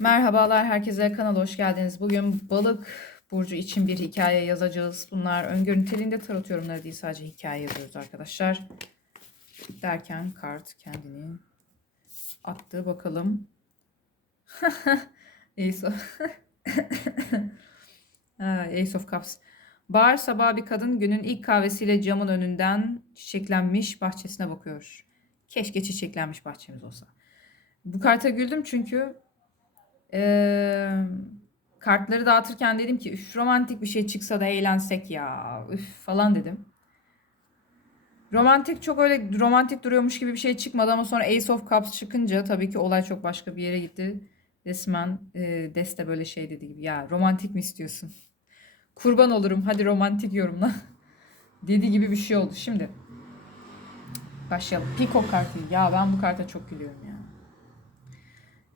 Merhabalar herkese kanala hoş geldiniz. Bugün balık burcu için bir hikaye yazacağız. Bunlar öngörü niteliğinde tarot yorumları değil sadece hikaye yazıyoruz arkadaşlar. Derken kart kendini attı bakalım. Ace of, Ace of Cups. Bahar sabahı bir kadın günün ilk kahvesiyle camın önünden çiçeklenmiş bahçesine bakıyor. Keşke çiçeklenmiş bahçemiz olsa. Bu karta güldüm çünkü ee, kartları dağıtırken dedim ki üf romantik bir şey çıksa da eğlensek ya üf falan dedim. Romantik çok öyle romantik duruyormuş gibi bir şey çıkmadı ama sonra Ace of Cups çıkınca tabii ki olay çok başka bir yere gitti. Resmen e, Deste böyle şey dedi gibi ya romantik mi istiyorsun? Kurban olurum hadi romantik yorumla. dedi gibi bir şey oldu. Şimdi başlayalım. Peacock kartı. Ya ben bu karta çok gülüyorum ya.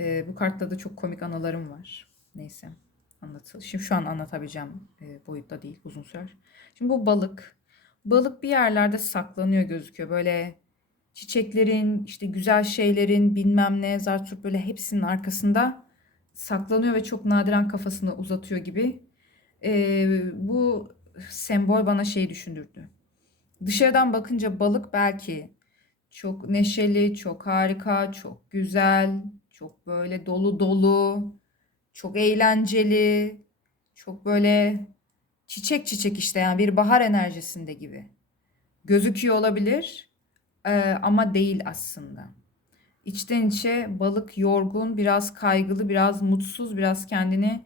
Ee, bu kartta da çok komik anılarım var. Neyse. Anlatıl. Şimdi şu an anlatabileceğim e, boyutta değil. Uzun sürer. Şimdi bu balık. Balık bir yerlerde saklanıyor gözüküyor. Böyle çiçeklerin, işte güzel şeylerin, bilmem ne, zartürk böyle hepsinin arkasında saklanıyor ve çok nadiren kafasını uzatıyor gibi. Ee, bu sembol bana şey düşündürdü. Dışarıdan bakınca balık belki çok neşeli, çok harika, çok güzel, çok böyle dolu dolu, çok eğlenceli, çok böyle çiçek çiçek işte yani bir bahar enerjisinde gibi. Gözüküyor olabilir eee, ama değil aslında. İçten içe balık yorgun, biraz kaygılı, biraz mutsuz, biraz kendini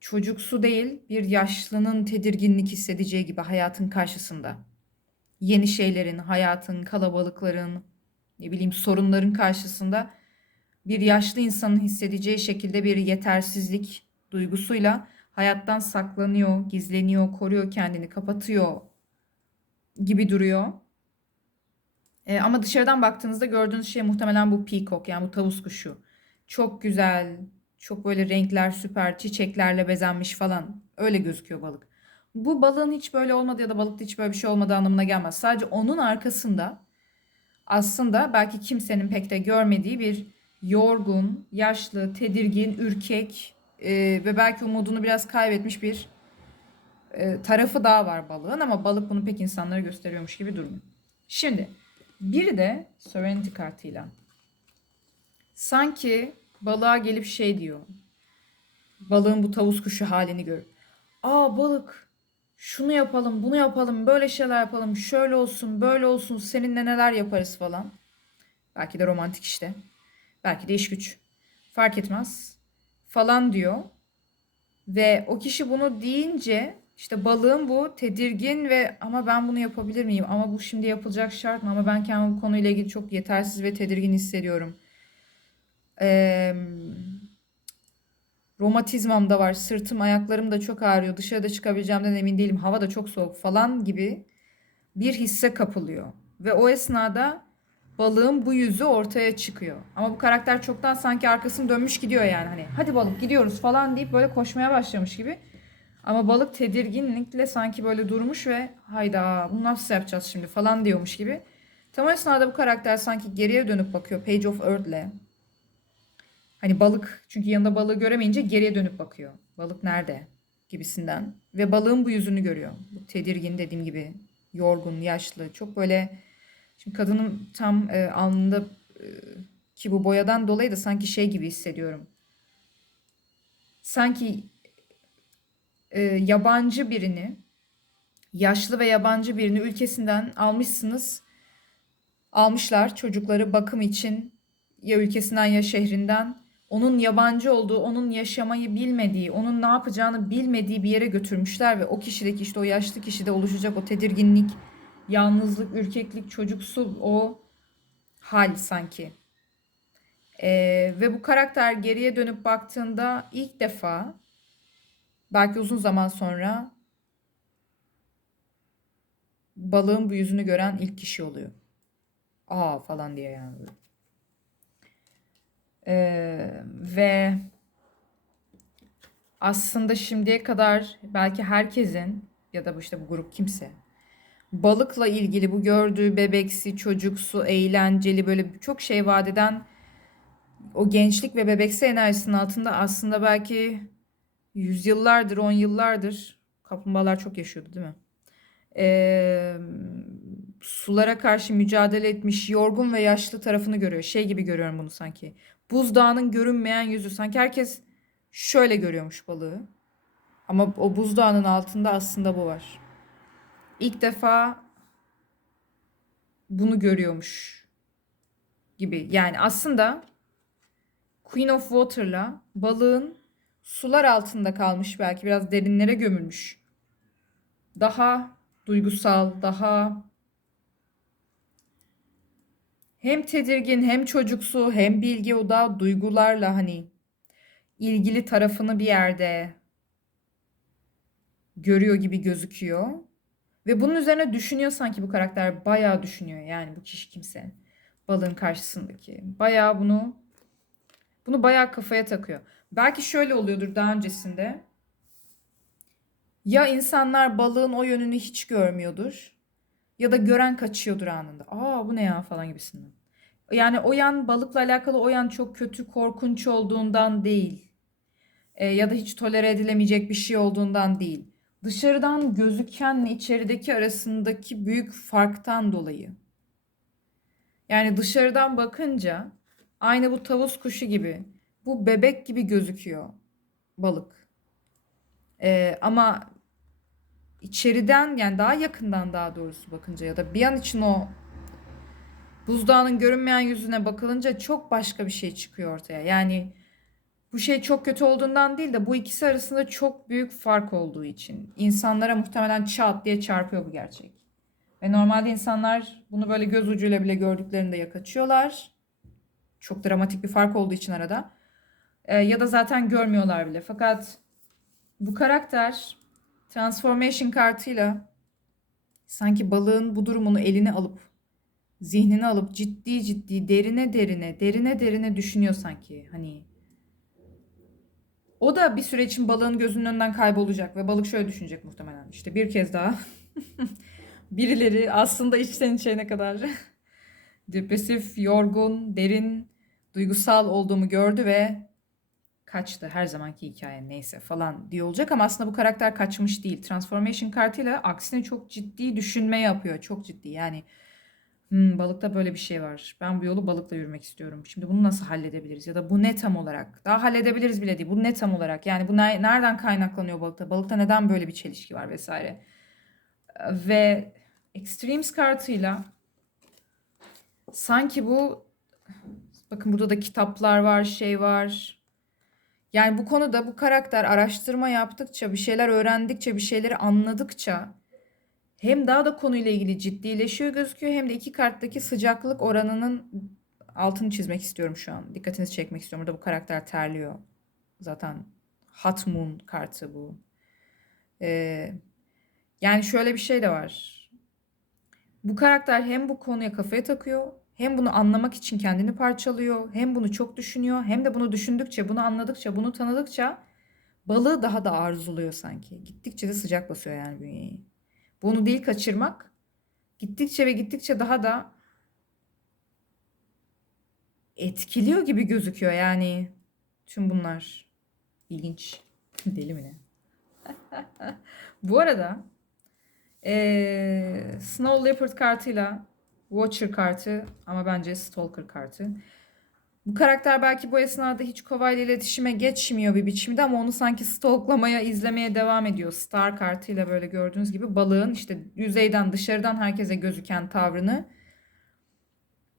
çocuksu değil bir yaşlının tedirginlik hissedeceği gibi hayatın karşısında. Yeni şeylerin, hayatın, kalabalıkların, ne bileyim sorunların karşısında bir yaşlı insanın hissedeceği şekilde bir yetersizlik duygusuyla hayattan saklanıyor, gizleniyor, koruyor kendini, kapatıyor gibi duruyor. E, ama dışarıdan baktığınızda gördüğünüz şey muhtemelen bu peacock yani bu tavus kuşu. Çok güzel, çok böyle renkler süper, çiçeklerle bezenmiş falan. Öyle gözüküyor balık. Bu balığın hiç böyle olmadığı ya da balıkta hiç böyle bir şey olmadığı anlamına gelmez. Sadece onun arkasında aslında belki kimsenin pek de görmediği bir yorgun, yaşlı, tedirgin, ürkek e, ve belki umudunu biraz kaybetmiş bir e, tarafı daha var balığın ama balık bunu pek insanlara gösteriyormuş gibi durmuyor. Şimdi bir de Serenity kartıyla sanki balığa gelip şey diyor. Balığın bu tavus kuşu halini görüp. Aa balık şunu yapalım, bunu yapalım, böyle şeyler yapalım, şöyle olsun, böyle olsun, seninle neler yaparız falan. Belki de romantik işte. Belki de iş güç. Fark etmez. Falan diyor. Ve o kişi bunu deyince işte balığın bu tedirgin ve ama ben bunu yapabilir miyim? Ama bu şimdi yapılacak şart mı? Ama ben kendimi bu konuyla ilgili çok yetersiz ve tedirgin hissediyorum. Eee romatizmam da var. Sırtım, ayaklarım da çok ağrıyor. Dışarıda çıkabileceğimden emin değilim. Hava da çok soğuk falan gibi bir hisse kapılıyor. Ve o esnada balığın bu yüzü ortaya çıkıyor. Ama bu karakter çoktan sanki arkasını dönmüş gidiyor yani. Hani hadi balık gidiyoruz falan deyip böyle koşmaya başlamış gibi. Ama balık tedirginlikle sanki böyle durmuş ve hayda bunu nasıl yapacağız şimdi falan diyormuş gibi. Tam o esnada bu karakter sanki geriye dönüp bakıyor Page of Earth'le. Hani balık çünkü yanında balığı göremeyince geriye dönüp bakıyor. Balık nerede gibisinden. Ve balığın bu yüzünü görüyor. Bu tedirgin dediğim gibi yorgun, yaşlı. Çok böyle şimdi kadının tam e, alnında e, ki bu boyadan dolayı da sanki şey gibi hissediyorum. Sanki e, yabancı birini yaşlı ve yabancı birini ülkesinden almışsınız. Almışlar çocukları bakım için ya ülkesinden ya şehrinden onun yabancı olduğu, onun yaşamayı bilmediği, onun ne yapacağını bilmediği bir yere götürmüşler ve o kişideki işte o yaşlı kişide oluşacak o tedirginlik, yalnızlık, ürkeklik, çocuksu o hal sanki. Ee, ve bu karakter geriye dönüp baktığında ilk defa belki uzun zaman sonra balığın bu yüzünü gören ilk kişi oluyor. Aa falan diye yani. Ee, ve aslında şimdiye kadar belki herkesin ya da işte bu grup kimse balıkla ilgili bu gördüğü bebeksi, çocuksu, eğlenceli böyle çok şey vadeden o gençlik ve bebeksi enerjisinin altında aslında belki yüzyıllardır, on yıllardır kaplumbağalar çok yaşıyordu değil mi? Ee, sulara karşı mücadele etmiş yorgun ve yaşlı tarafını görüyor. Şey gibi görüyorum bunu sanki. Buzdağının görünmeyen yüzü. Sanki herkes şöyle görüyormuş balığı. Ama o buzdağının altında aslında bu var. İlk defa bunu görüyormuş gibi. Yani aslında Queen of Water'la balığın sular altında kalmış belki biraz derinlere gömülmüş. Daha duygusal, daha hem tedirgin hem çocuksu hem bilgi odağı duygularla hani ilgili tarafını bir yerde görüyor gibi gözüküyor. Ve bunun üzerine düşünüyor sanki bu karakter bayağı düşünüyor yani bu kişi kimse. Balığın karşısındaki. Bayağı bunu bunu bayağı kafaya takıyor. Belki şöyle oluyordur daha öncesinde. Ya insanlar balığın o yönünü hiç görmüyordur ya da gören kaçıyordur anında. Aa bu ne ya falan gibisinden. Yani o yan balıkla alakalı o yan çok kötü, korkunç olduğundan değil. E, ya da hiç tolere edilemeyecek bir şey olduğundan değil. Dışarıdan gözükenle içerideki arasındaki büyük farktan dolayı. Yani dışarıdan bakınca aynı bu tavus kuşu gibi, bu bebek gibi gözüküyor balık. E, ama içeriden yani daha yakından daha doğrusu bakınca ya da bir an için o buzdağının görünmeyen yüzüne bakılınca çok başka bir şey çıkıyor ortaya. Yani bu şey çok kötü olduğundan değil de bu ikisi arasında çok büyük fark olduğu için insanlara muhtemelen çat diye çarpıyor bu gerçek. Ve normalde insanlar bunu böyle göz ucuyla bile gördüklerinde ya kaçıyorlar. Çok dramatik bir fark olduğu için arada. Ee, ya da zaten görmüyorlar bile. Fakat bu karakter transformation kartıyla sanki balığın bu durumunu eline alıp zihnini alıp ciddi ciddi derine derine derine derine düşünüyor sanki. Hani o da bir süre için balığın gözünün önünden kaybolacak ve balık şöyle düşünecek muhtemelen. İşte bir kez daha birileri aslında içten içe ne kadar depresif, yorgun, derin, duygusal olduğumu gördü ve kaçtı. Her zamanki hikaye neyse falan diye olacak ama aslında bu karakter kaçmış değil. Transformation kartıyla aksine çok ciddi düşünme yapıyor. Çok ciddi yani Hmm, balıkta böyle bir şey var. Ben bu yolu balıkla yürümek istiyorum. Şimdi bunu nasıl halledebiliriz? Ya da bu ne tam olarak? Daha halledebiliriz bile değil. Bu ne tam olarak? Yani bu ne- nereden kaynaklanıyor balıkta? Balıkta neden böyle bir çelişki var vesaire. Ve Extremes kartıyla sanki bu bakın burada da kitaplar var, şey var. Yani bu konuda bu karakter araştırma yaptıkça, bir şeyler öğrendikçe, bir şeyleri anladıkça hem daha da konuyla ilgili ciddileşiyor gözüküyor hem de iki karttaki sıcaklık oranının altını çizmek istiyorum şu an. Dikkatinizi çekmek istiyorum. Burada bu karakter terliyor. Zaten Hot Moon kartı bu. Ee, yani şöyle bir şey de var. Bu karakter hem bu konuya kafaya takıyor, hem bunu anlamak için kendini parçalıyor, hem bunu çok düşünüyor, hem de bunu düşündükçe, bunu anladıkça, bunu tanıdıkça balığı daha da arzuluyor sanki. Gittikçe de sıcak basıyor yani bünyeyi. Bunu değil kaçırmak gittikçe ve gittikçe daha da etkiliyor gibi gözüküyor yani tüm bunlar ilginç deli mi ne? Bu arada ee, Snow Leopard kartıyla Watcher kartı ama bence Stalker kartı. Bu karakter belki bu esnada hiç Kova ile iletişime geçmiyor bir biçimde ama onu sanki stalklamaya, izlemeye devam ediyor. Star kartıyla böyle gördüğünüz gibi balığın işte yüzeyden dışarıdan herkese gözüken tavrını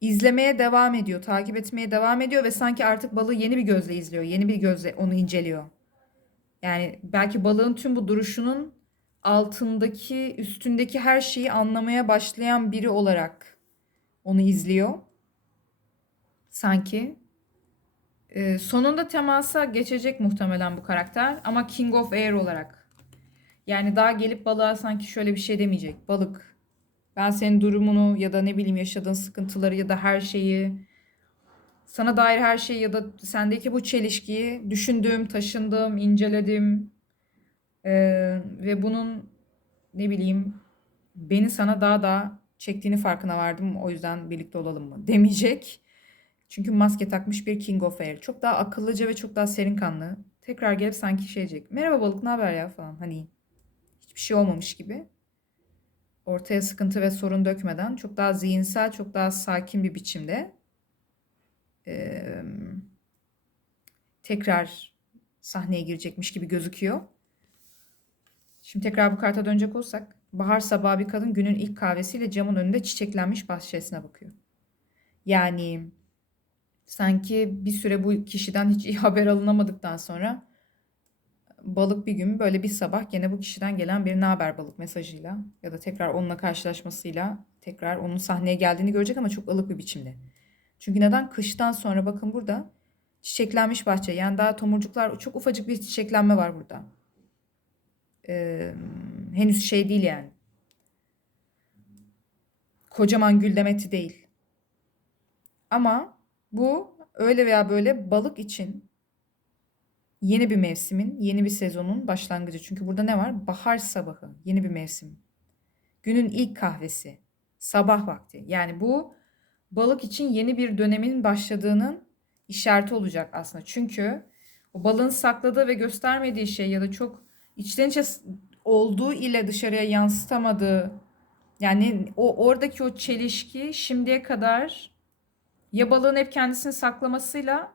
izlemeye devam ediyor, takip etmeye devam ediyor ve sanki artık balığı yeni bir gözle izliyor, yeni bir gözle onu inceliyor. Yani belki balığın tüm bu duruşunun altındaki, üstündeki her şeyi anlamaya başlayan biri olarak onu izliyor. Sanki. Ee, sonunda temasa geçecek muhtemelen bu karakter ama King of Air olarak. Yani daha gelip balığa sanki şöyle bir şey demeyecek. Balık ben senin durumunu ya da ne bileyim yaşadığın sıkıntıları ya da her şeyi sana dair her şeyi ya da sendeki bu çelişkiyi düşündüm, taşındım, inceledim. Ee, ve bunun ne bileyim beni sana daha da çektiğini farkına vardım. O yüzden birlikte olalım mı demeyecek. Çünkü maske takmış bir King of Air. Çok daha akıllıca ve çok daha serin kanlı. Tekrar gelip sanki şey diyecek. Merhaba balık ne haber ya falan. Hani hiçbir şey olmamış gibi. Ortaya sıkıntı ve sorun dökmeden çok daha zihinsel, çok daha sakin bir biçimde eee, tekrar sahneye girecekmiş gibi gözüküyor. Şimdi tekrar bu karta dönecek olsak. Bahar sabahı bir kadın günün ilk kahvesiyle camın önünde çiçeklenmiş bahçesine bakıyor. Yani sanki bir süre bu kişiden hiç iyi haber alınamadıktan sonra balık bir gün böyle bir sabah gene bu kişiden gelen bir ne haber balık mesajıyla ya da tekrar onunla karşılaşmasıyla tekrar onun sahneye geldiğini görecek ama çok ılık bir biçimde. Çünkü neden? Kıştan sonra bakın burada çiçeklenmiş bahçe. Yani daha tomurcuklar çok ufacık bir çiçeklenme var burada. Ee, henüz şey değil yani. Kocaman gül demeti değil. Ama bu öyle veya böyle balık için yeni bir mevsimin, yeni bir sezonun başlangıcı. Çünkü burada ne var? Bahar sabahı, yeni bir mevsim. Günün ilk kahvesi, sabah vakti. Yani bu balık için yeni bir dönemin başladığının işareti olacak aslında. Çünkü o balığın sakladığı ve göstermediği şey ya da çok içten içe olduğu ile dışarıya yansıtamadığı yani o oradaki o çelişki şimdiye kadar ya balığın hep kendisini saklamasıyla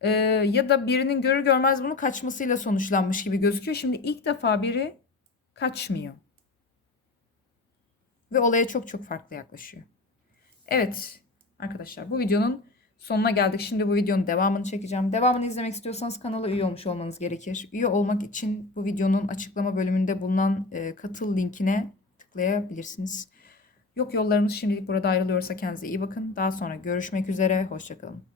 e, ya da birinin görür görmez bunu kaçmasıyla sonuçlanmış gibi gözüküyor. Şimdi ilk defa biri kaçmıyor ve olaya çok çok farklı yaklaşıyor. Evet arkadaşlar bu videonun sonuna geldik. Şimdi bu videonun devamını çekeceğim. Devamını izlemek istiyorsanız kanala üye olmuş olmanız gerekir. Üye olmak için bu videonun açıklama bölümünde bulunan e, katıl linkine tıklayabilirsiniz. Yok yollarımız şimdilik burada ayrılıyorsa kendinize iyi bakın. Daha sonra görüşmek üzere. Hoşçakalın.